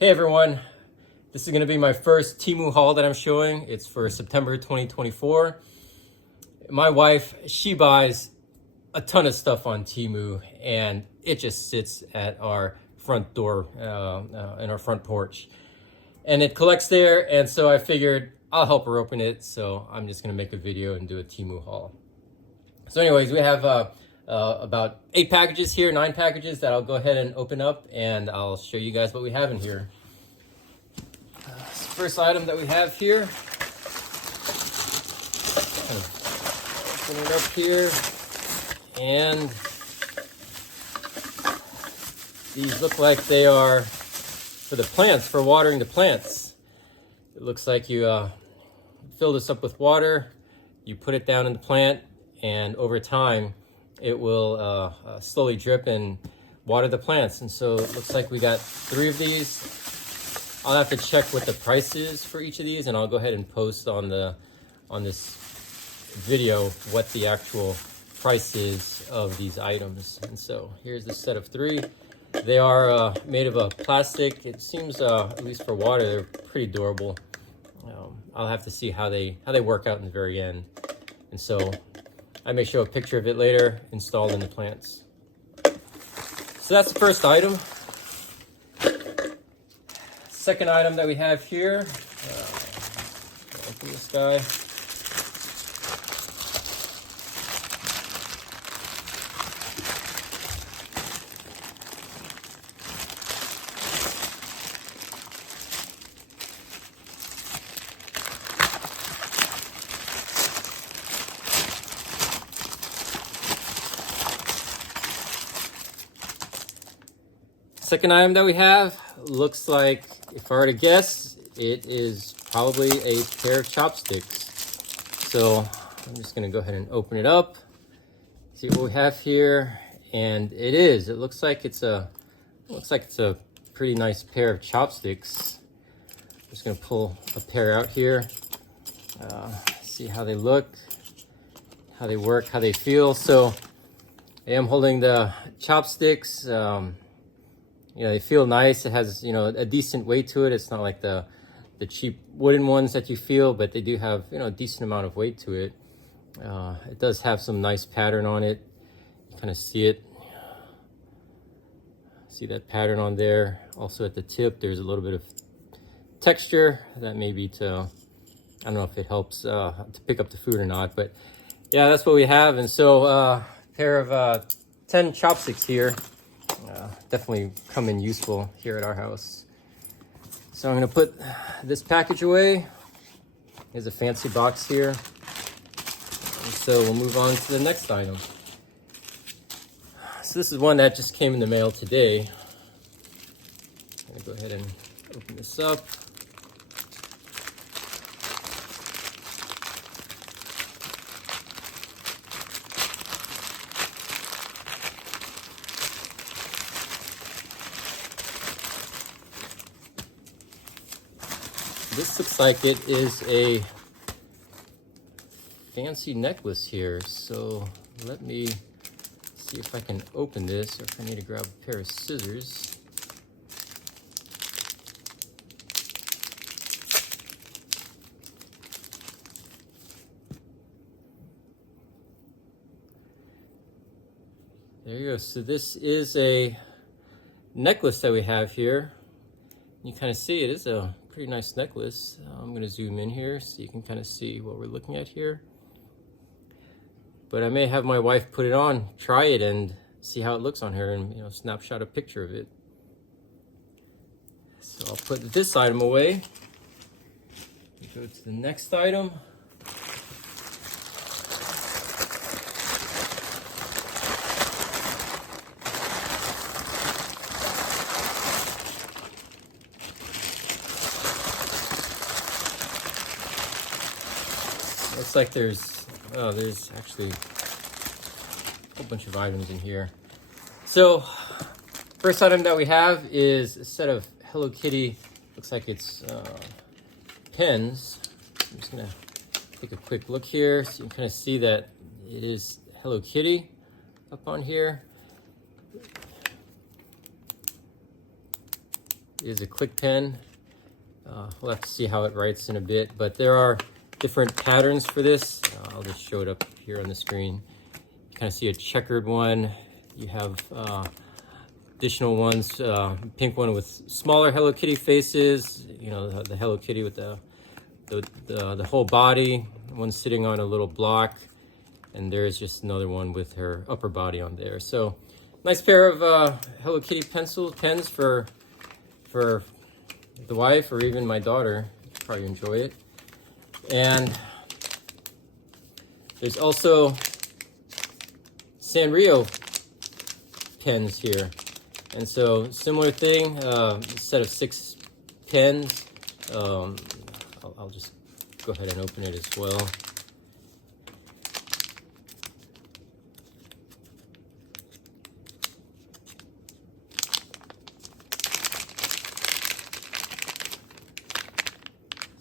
Hey everyone, this is going to be my first Temu haul that I'm showing. It's for September 2024. My wife, she buys a ton of stuff on Temu and it just sits at our front door in our front porch. And it collects there, and so I figured I'll help her open it, so I'm just going to make a video and do a Temu haul. So anyways, we have about 8 packages here, 9 packages that I'll go ahead and open up, and I'll show you guys what we have in here. First item that we have here, open it up here, and these look like they are for the plants, for watering the plants. It looks like you fill this up with water, you put it down in the plant, and over time it will slowly drip and water the plants. And so it looks like we got 3 of these. I'll have to check what the price is for each of these, and I'll go ahead and post on this video what the actual price is of these items. And so here's the set of 3. They are made of a plastic. It seems, at least for water, they're pretty durable. I'll have to see how they work out in the very end. And so I may show a picture of it later, installed in the plants. So that's the first item. Second item that we have here, open this guy. Second item that we have looks like, if I were to guess, it is probably a pair of chopsticks. So I'm just gonna go ahead and open it up, see what we have here, and it looks like it's a pretty nice pair of chopsticks. I'm just gonna pull a pair out here, see how they look, how they work, how they feel. So I am holding the chopsticks. You know, they feel nice. It has, you know, a decent weight to it. It's not like the cheap wooden ones that you feel, but they do have, you know, a decent amount of weight to it. It does have some nice pattern on it. You kind of see it. See that pattern on there. Also at the tip, there's a little bit of texture that may be to, I don't know if it helps to pick up the food or not, but yeah, that's what we have. And so pair of 10 chopsticks here. Definitely come in useful here at our house. So I'm going to put this package away. There's a fancy box here. And so we'll move on to the next item. So this is one that just came in the mail today. I'm going to go ahead and open this up. This looks like it is a fancy necklace here. So let me see if I can open this, or if I need to grab a pair of scissors. There you go. So this is a necklace that we have here. You kind of see it is a pretty nice necklace. I'm going to zoom in here so you can kind of see what we're looking at here. But I may have my wife put it on, try it, and see how it looks on her, and, you know, snapshot a picture of it. So I'll put this item away. Go to the next item. Looks like there's actually a whole bunch of items in here. So first item that we have is a set of Hello Kitty, looks like it's pens. I'm just gonna take a quick look here so you can kind of see that it is Hello Kitty up on here. is a quick pen. We'll have to see how it writes in a bit, but there are different patterns for this. I'll just show it up here on the screen. You kind of see a checkered one. You have additional ones, pink one with smaller Hello Kitty faces, you know, the Hello Kitty with the whole body, one sitting on a little block, and there's just another one with her upper body on there. So nice pair of Hello Kitty pens for the wife or even my daughter. Probably enjoy it. And there's also Sanrio pens here. And so similar thing, a set of 6 pens. I'll just go ahead and open it as well.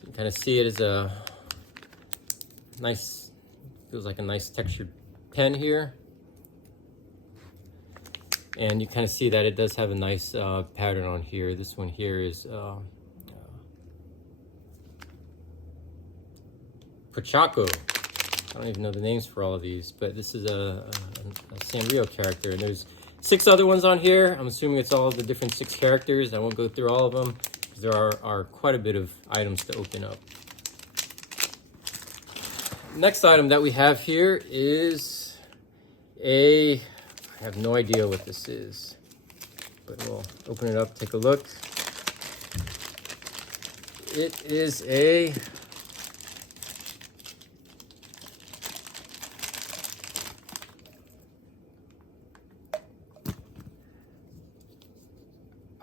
You kind of see it as a nice, feels like a nice textured pen here. And you kind of see that it does have a nice pattern on here. This one here is Pochaco. I don't even know the names for all of these, but this is a Sanrio character. And there's 6 other ones on here. I'm assuming it's all of the different 6 characters. I won't go through all of them, because there are quite a bit of items to open up. Next item that we have here is I have no idea what this is, but we'll open it up, take a look. It is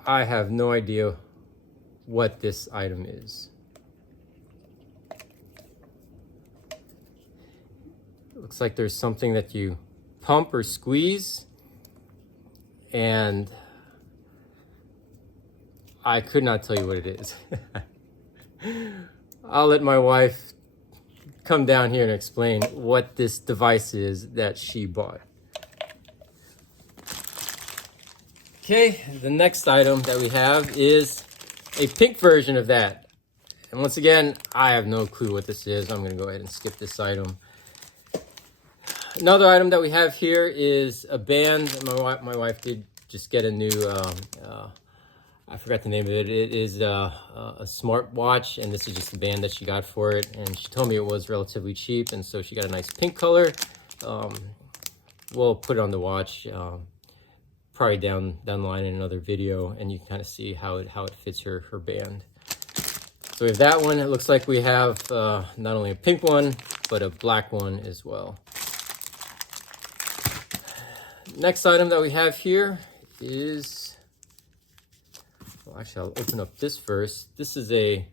I have no idea what this item is. It looks like there's something that you pump or squeeze, and I could not tell you what it is. I'll let my wife come down here and explain what this device is that she bought. Okay, the next item that we have is a pink version of that. And once again, I have no clue what this is. I'm gonna go ahead and skip this item. Another item that we have here is a band. My wife did just get a new, I forgot the name of it. It is a smartwatch, and this is just the band that she got for it. And she told me it was relatively cheap, and so she got a nice pink color. We'll put it on the watch, probably down the line in another video, and you can kind of see how it fits her band. So we have that one. It looks like we have not only a pink one, but a black one as well. Next item that we have here is, well, actually I'll open up this first. This is a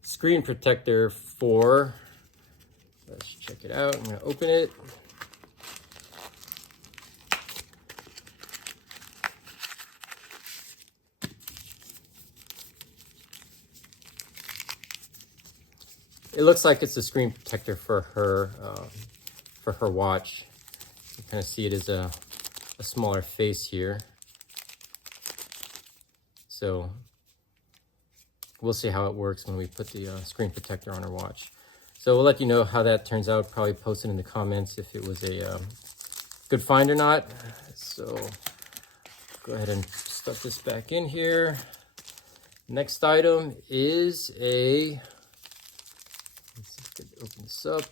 screen protector for, let's check it out. I'm gonna open it. It looks like it's a screen protector for her watch. You kind of see it as a smaller face here. So we'll see how it works when we put the screen protector on our watch. So we'll let you know how that turns out. Probably post it in the comments if it was a good find or not. So go ahead and stuff this back in here. Next item is a, let's just open this up.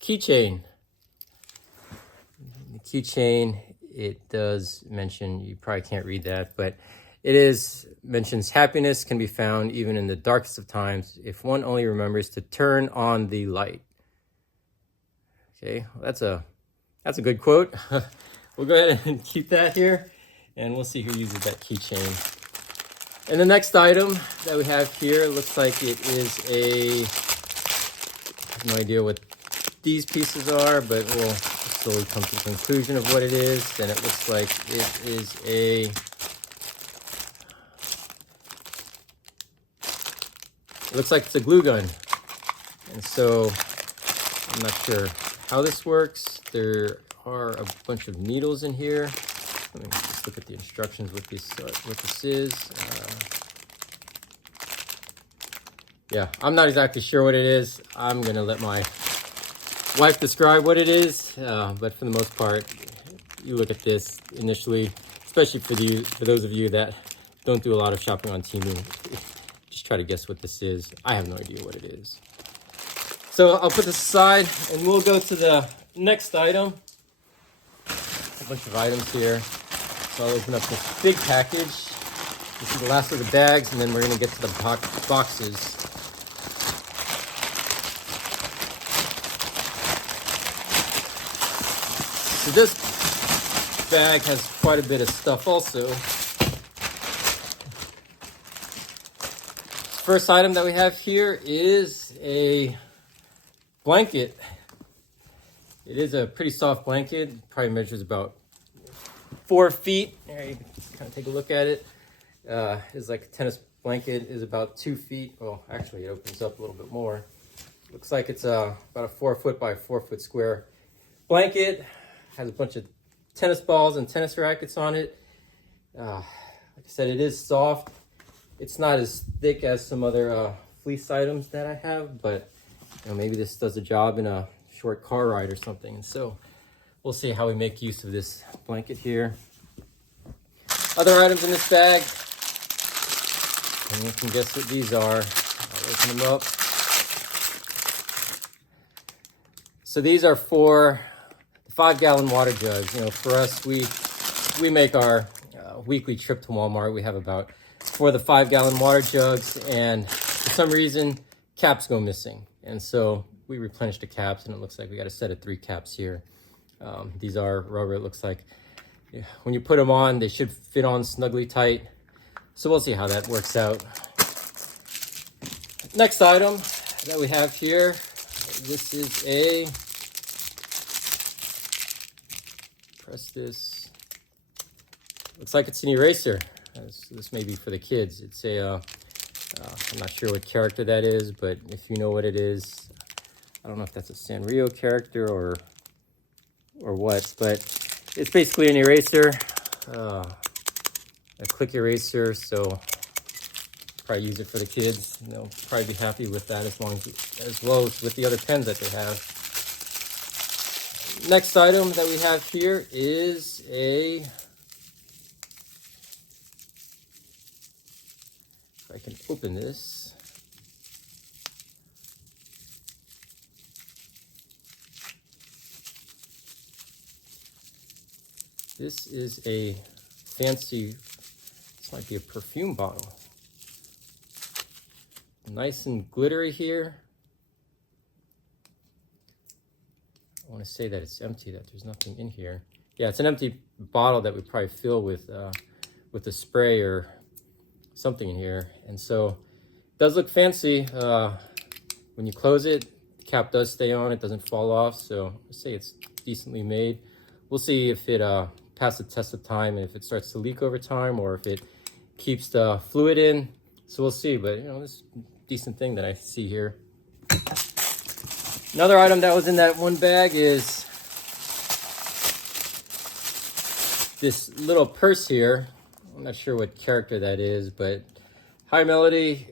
Keychain. The keychain, it does mention, you probably can't read that, but mentions happiness can be found even in the darkest of times if one only remembers to turn on the light. Okay, well, that's a good quote. We'll go ahead and keep that here, and we'll see who uses that keychain. And the next item that we have here looks like it is I have no idea what these pieces are, but we'll slowly come to the conclusion of what it is. And it looks like it is it's a glue gun. And so I'm not sure how this works. There are a bunch of needles in here. Let me just look at the instructions what this is. Yeah, I'm not exactly sure what it is. I'm gonna let my wife describe what it is, but for the most part, you look at this initially, especially for those of you that don't do a lot of shopping on Temu. Just try to guess what this is. I have no idea what it is. So I'll put this aside and we'll go to the next item. A bunch of items here. So I'll open up this big package. This is the last of the bags, and then we're gonna get to the boxes. So this bag has quite a bit of stuff also. First item that we have here is a blanket. It is a pretty soft blanket. It probably measures about 4 feet. There, you can kind of take a look at it. It's like a tennis blanket, is about 2 feet. Well, actually it opens up a little bit more. Looks like it's about a 4 foot by 4 foot square blanket. Has a bunch of tennis balls and tennis rackets on it. Like I said, it is soft. It's not as thick as some other fleece items that I have, but you know, maybe this does a job in a short car ride or something. And so we'll see how we make use of this blanket here. Other items in this bag, and you can guess what these are. I'll open them up. So these are for 5-gallon water jugs. You know, for us, we make our weekly trip to Walmart. We have about 4 of the 5-gallon water jugs, and for some reason caps go missing, and so we replenish the caps, and it looks like we got a set of 3 caps here. These are rubber. It looks like when you put them on, they should fit on snugly tight, so we'll see how that works out. Next item that we have here, this is a, press this, looks like it's an eraser. This may be for the kids. It's a, I'm not sure what character that is, but if you know what it is, I don't know if that's a Sanrio character or what, but it's basically an eraser, a click eraser, so probably use it for the kids. They'll probably be happy with that as well as with the other pens that they have. Next item that we have here is a, I can open this. This is a fancy, this might be a perfume bottle. Nice and glittery here. I want to say that it's empty, that there's nothing in here. Yeah, it's an empty bottle that we probably fill with a spray or something in here, and so it does look fancy. When you close it, the cap does stay on, it doesn't fall off, so I'd say it's decently made. We'll see if it passes the test of time and if it starts to leak over time or if it keeps the fluid in, so we'll see. But you know, this is a decent thing that I see here. Another item that was in that one bag is this little purse here. I'm not sure what character that is, but Hi Melody,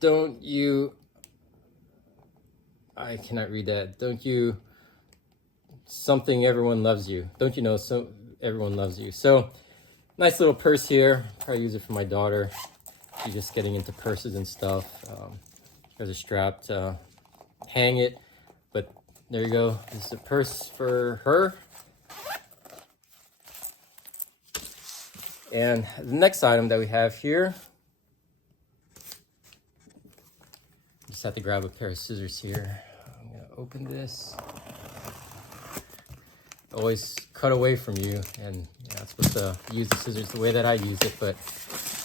don't you, I cannot read that. Don't you, something everyone loves you. Don't you know, so everyone loves you. So nice little purse here. Probably use it for my daughter. She's just getting into purses and stuff. There's a strap to hang it, but there you go. This is a purse for her. And the next item that we have here, just have to grab a pair of scissors here. I'm gonna open this. Always cut away from you, and you're not supposed to use the scissors the way that I use it, but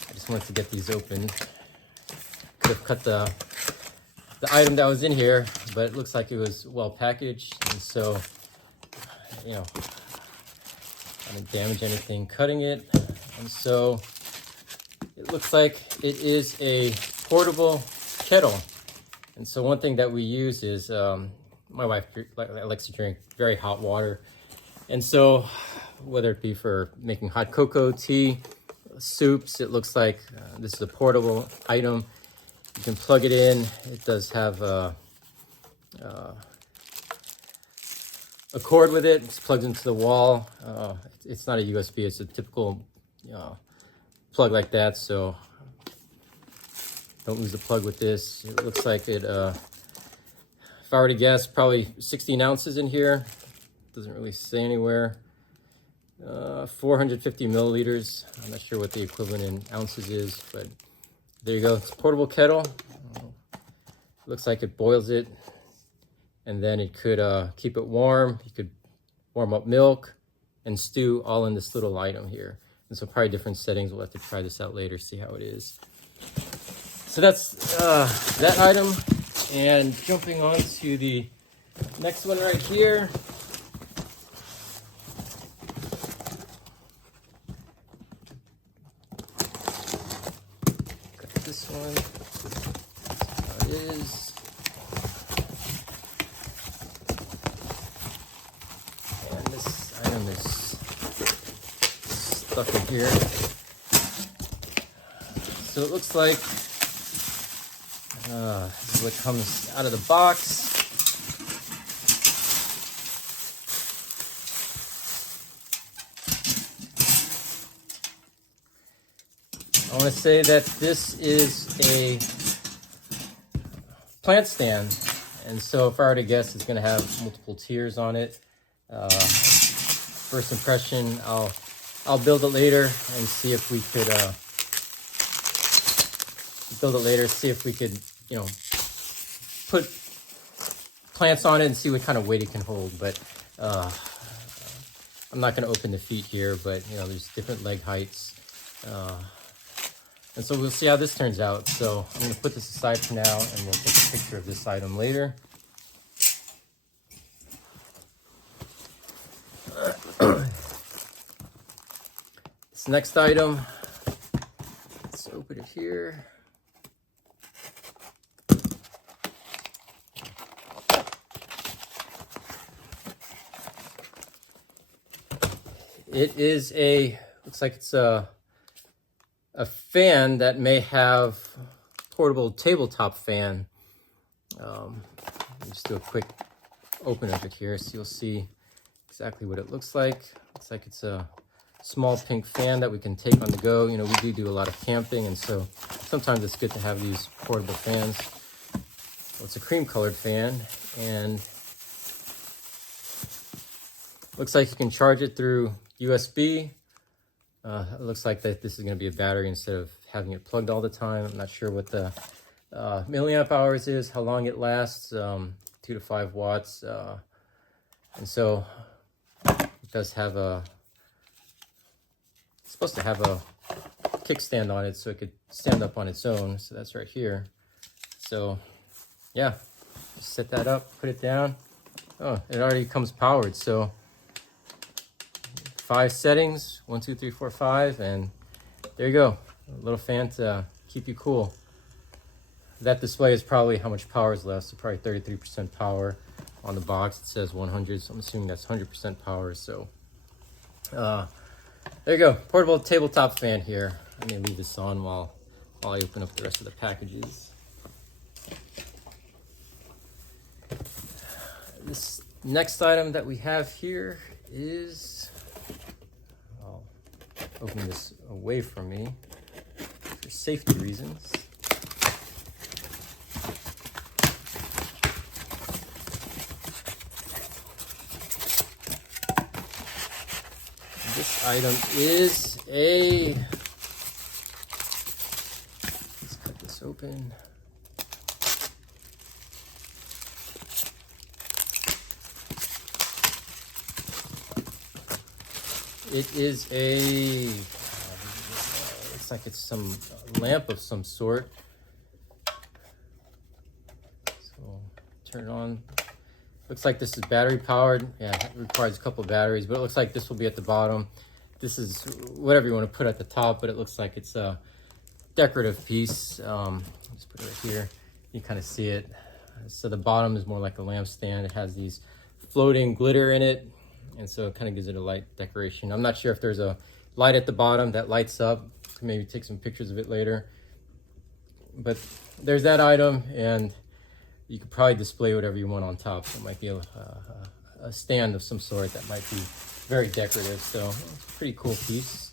I just wanted to get these open. Could have cut the item that was in here, but it looks like it was well packaged, and so, you know, I didn't damage anything cutting it. And so it looks like it is a portable kettle. And so one thing that we use is, my wife likes to drink very hot water. And so whether it be for making hot cocoa, tea, soups. It looks like this is a portable item. You can plug it in. It does have a cord with it. It's plugged into the wall. It's not a USB. It's a typical plug like that. So don't lose the plug with this. It looks like it, if I were to guess, probably 16 ounces in here. Doesn't really say anywhere. 450 milliliters. I'm not sure what the equivalent in ounces is, but there you go. It's a portable kettle. Looks like it boils it, and then it could keep it warm. You could warm up milk and stew all in this little item here. And so probably different settings. We'll have to try this out later, see how it is. So that's that item. And jumping on to the next one right here. Got this one. That's how it is. And this item is stuck in here. So it looks like this is what comes out of the box. I want to say that this is a plant stand, and so if I were to guess, it's going to have multiple tiers on it. First impression, I'll build it later and see if we could you know, put plants on it and see what kind of weight it can hold. But I'm not going to open the feet here, but you know, there's different leg heights. And so we'll see how this turns out. So I'm going to put this aside for now, and we'll take a picture of this item later. This next item, let's open it here. It is looks like it's a fan that may have portable tabletop fan. Let me just do a quick open of it here so you'll see exactly what it looks like. Looks like it's a small pink fan that we can take on the go. You know, we do a lot of camping, and so sometimes it's good to have these portable fans. Well, it's a cream colored fan, and looks like you can charge it through USB. It looks like that this is going to be a battery instead of having it plugged all the time. I'm not sure what the milliamp hours is, how long it lasts, 2 to 5 watts. And so it does have it's supposed to have a kickstand on it so it could stand up on its own. So that's right here. So yeah, just set that up, put it down. Oh, it already comes powered. So 5 settings, 1, 2, 3, 4, 5, and there you go. A little fan to keep you cool. That display is probably how much power is left, so probably 33% power. On the box it says 100, so I'm assuming that's 100% power. So there you go, portable tabletop fan here. I'm gonna leave this on while I open up the rest of the packages. This next item that we have here is, I'll open this away from me for safety reasons. This item is let's cut this open. It is looks like it's some lamp of some sort. So turn it on. Looks like this is battery powered. Yeah, it requires a couple of batteries, but it looks like this will be at the bottom. This is whatever you want to put at the top, but it looks like it's a decorative piece. Just put it right here. You kind of see it. So the bottom is more like a lamp stand. It has these floating glitter in it. and so it kind of gives it a light decoration. I'm not sure if there's a light at the bottom that lights up. Maybe take some pictures of it later. But there's that item, and you could probably display whatever you want on top. It might be a stand of some sort that might be very decorative. So it's a pretty cool piece.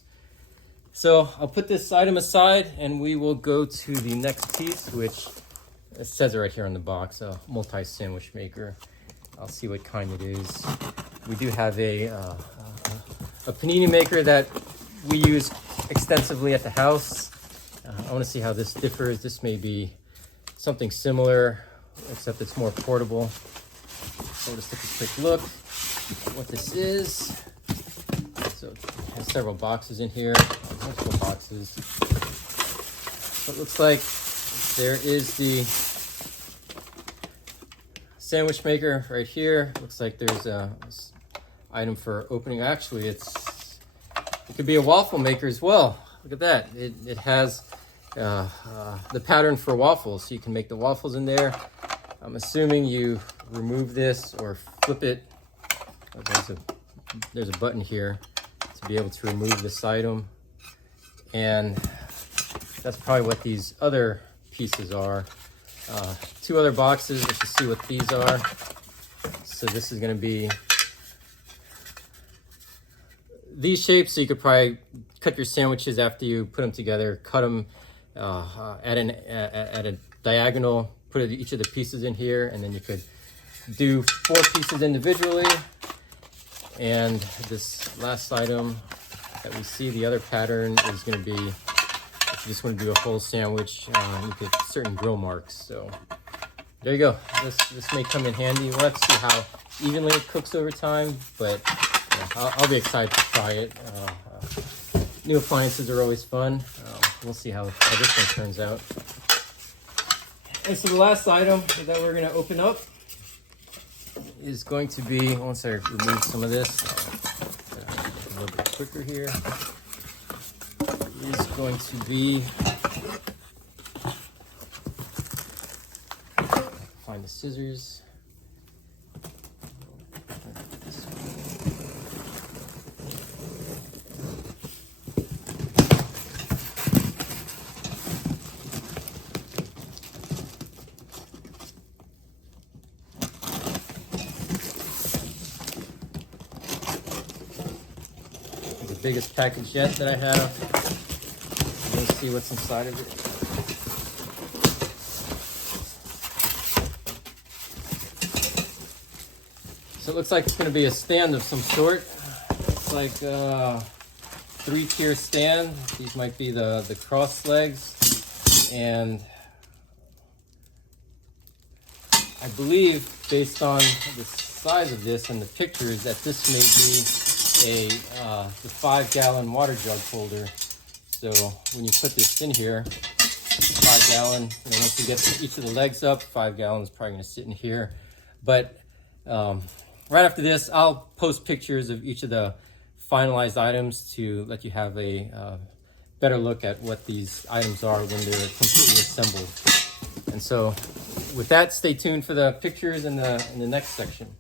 So I'll put this item aside and we will go to the next piece, which it says it right here on the box, a multi-sandwich maker. I'll see what kind it is. We do have a panini maker that we use extensively at the house. I want to see how this differs. This may be something similar, except it's more portable. So let's take a quick look at what this is. So it has several boxes in here, multiple boxes. So it looks like there is the sandwich maker right here. Looks like there's a item for opening. Actually, it could be a waffle maker as well. Look at that. It has the pattern for waffles, so you can make the waffles in there. I'm assuming you remove this or flip it. Oh, there's a button here to be able to remove this item, and that's probably what these other pieces are. Two other boxes. Let's just see what these are. So this is going to be these shapes, so you could probably cut your sandwiches after you put them together. Cut them at a diagonal. Put each of the pieces in here, and then you could do 4 pieces individually. And this last item that we see, the other pattern is going to be, if you just want to do a whole sandwich, you get certain grill marks. So there you go. This may come in handy. We'll have to see how evenly it cooks over time, but yeah, I'll be excited to try it. New appliances are always fun. We'll see how this one turns out. And so the last item that we're going to open up is going to be, once I remove some of this, a little bit quicker here, is going to be, find the scissors. Biggest package yet that I have. Let's see what's inside of it. So it looks like it's going to be a stand of some sort. It's like a 3-tier stand. These might be the cross legs, and I believe based on the size of this and the pictures that this may be the 5-gallon water jug holder. So when you put this in here, 5-gallon, once you get each of the legs up, 5 gallons is probably going to sit in here. But right after this, I'll post pictures of each of the finalized items to let you have a better look at what these items are when they're completely assembled. And so with that, stay tuned for the pictures in the next section.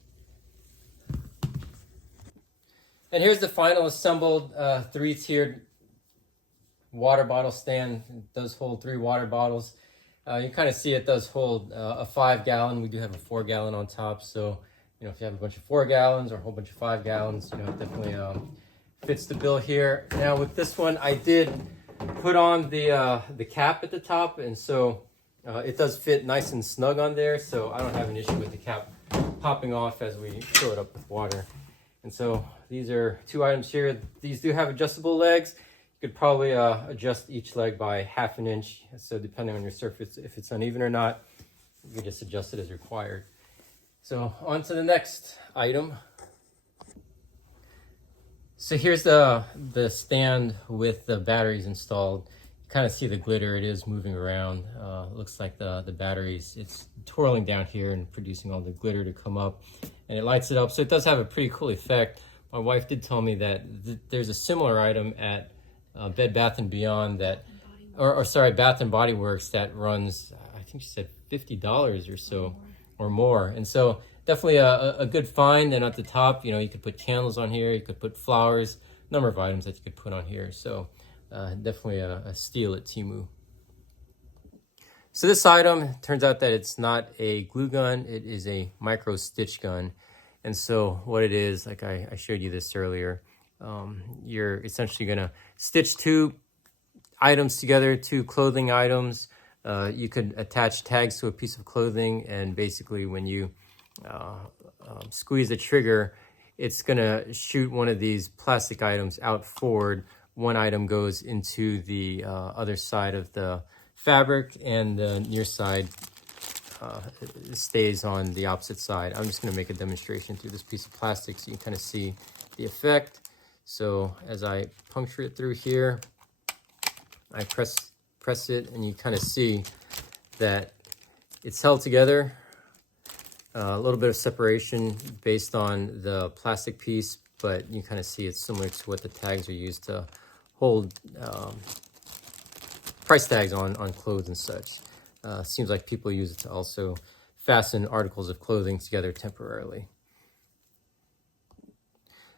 And here's the final assembled 3-tiered water bottle stand. It does hold 3 water bottles. You kind of see it does hold a 5-gallon. We do have a 4-gallon on top. So, if you have a bunch of 4 gallons or a whole bunch of 5 gallons, it definitely fits the bill here. Now with this one, I did put on the cap at the top, and so it does fit nice and snug on there. So I don't have an issue with the cap popping off as we fill it up with water. And so these are 2 items here. These do have adjustable legs. You could probably adjust each leg by 1/2 inch. So depending on your surface, if it's uneven or not, you can just adjust it as required. So on to the next item. So here's the stand with the batteries installed. You kind of see the glitter. It is moving around. Looks like the batteries, it's twirling down here and producing all the glitter to come up, and it lights it up. So it does have a pretty cool effect. My wife did tell me that there's a similar item at Bed Bath & Beyond that, sorry, Bath & Body Works that runs, I think she said $50 or so or more. And so definitely a good find. And at the top, you know, you could put candles on here, you could put flowers, number of items that you could put on here. So definitely a steal at Temu. So this item, turns out that it's not a glue gun, it is a micro stitch gun. And so what it is, like I showed you this earlier, you're essentially gonna stitch two items together, two clothing items. You could attach tags to a piece of clothing, and basically when you squeeze the trigger, it's gonna shoot one of these plastic items out forward. One item goes into the other side of the fabric, and the near side stays on the opposite side. I'm just gonna make a demonstration through this piece of plastic so you can kind of see the effect. So as I puncture it through here, I press it, and you kind of see that it's held together. A little bit of separation based on the plastic piece, but you kind of see it's similar to what the tags are used to hold price tags on clothes and such. Seems like people use it to also fasten articles of clothing together temporarily.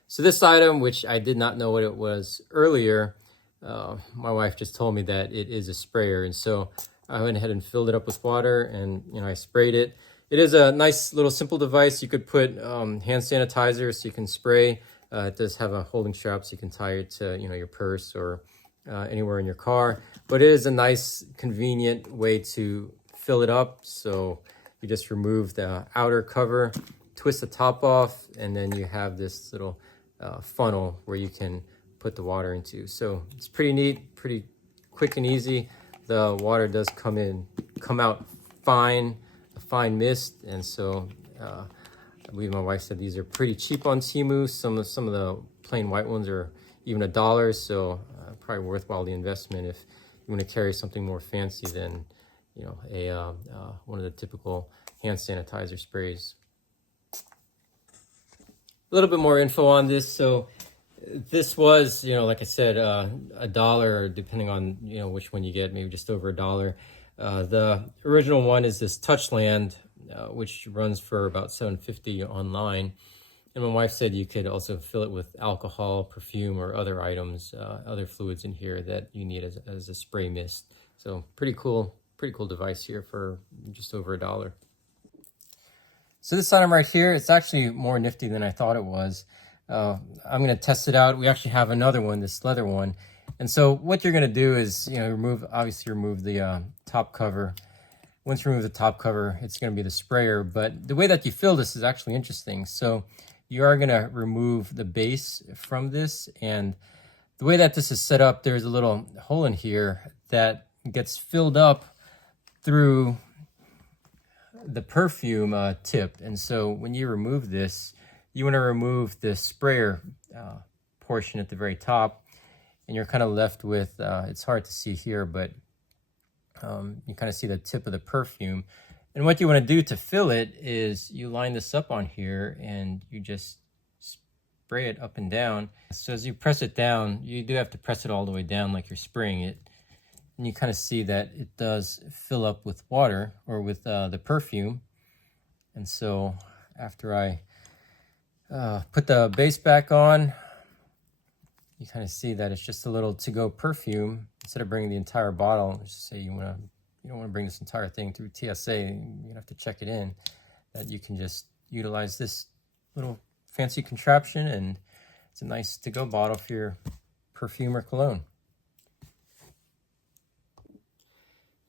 So this item, which I did not know what it was earlier, my wife just told me that it is a sprayer, and so I went ahead and filled it up with water, and I sprayed it. It is a nice little simple device. You could put hand sanitizer so you can spray. It does have a holding strap so you can tie it to your purse or anywhere in your car. But it is a nice, convenient way to fill it up. So you just remove the outer cover, twist the top off, and then you have this little funnel where you can put the water into. So it's pretty neat, pretty quick and easy. The water does come out fine, a fine mist, and so I believe my wife said these are pretty cheap on Temu. Some of the plain white ones are even $1, so probably worthwhile the investment if you want to carry something more fancy than one of the typical hand sanitizer sprays. A little bit more info on this. So this was, like I said, $1, depending on which one you get, maybe just over $1. The original one is this Touchland, which runs for about $7.50 online. And my wife said you could also fill it with alcohol, perfume, or other items, other fluids in here that you need as a spray mist. So pretty cool device here for just over $1. So this item right here, it's actually more nifty than I thought it was. I'm going to test it out. We actually have another one, this leather one. And so what you're going to do is, remove the top cover. Once you remove the top cover, it's going to be the sprayer. But the way that you fill this is actually interesting. So you are going to remove the base from this. And the way that this is set up, there's a little hole in here that gets filled up through the perfume tip. And so when you remove this, you want to remove the sprayer portion at the very top, and you're kind of left with, it's hard to see here, but you kind of see the tip of the perfume. And what you want to do to fill it is you line this up on here and you just spray it up and down. So as you press it down, you do have to press it all the way down like you're spraying it. And you kind of see that it does fill up with water or with the perfume. And so after I put the base back on, you kind of see that it's just a little to-go perfume. Instead of bringing the entire bottle, let's just say you don't want to bring this entire thing through TSA, you have to check it in, that you can just utilize this little fancy contraption, and it's a nice to-go bottle for your perfume or cologne.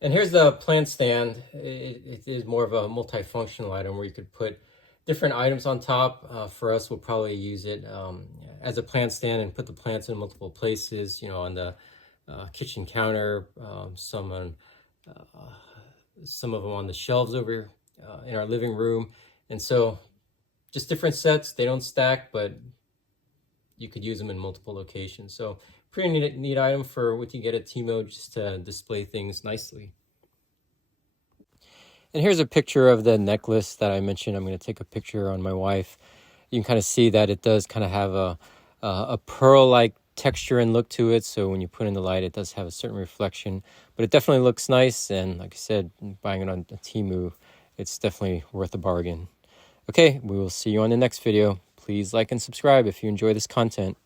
And here's the plant stand. It is more of a multifunctional item where you could put different items on top. For us, we'll probably use it as a plant stand and put the plants in multiple places, on the kitchen counter, some of them on the shelves over in our living room. And so just different sets. They don't stack, but you could use them in multiple locations. So pretty neat item for what you get at Temu, just to display things nicely. And here's a picture of the necklace that I mentioned. I'm going to take a picture on my wife. You can kind of see that it does kind of have a pearl-like texture and look to it. So when you put in the light, it does have a certain reflection. But it definitely looks nice. And like I said, buying it on Temu, it's definitely worth a bargain. Okay, we will see you on the next video. Please like and subscribe if you enjoy this content.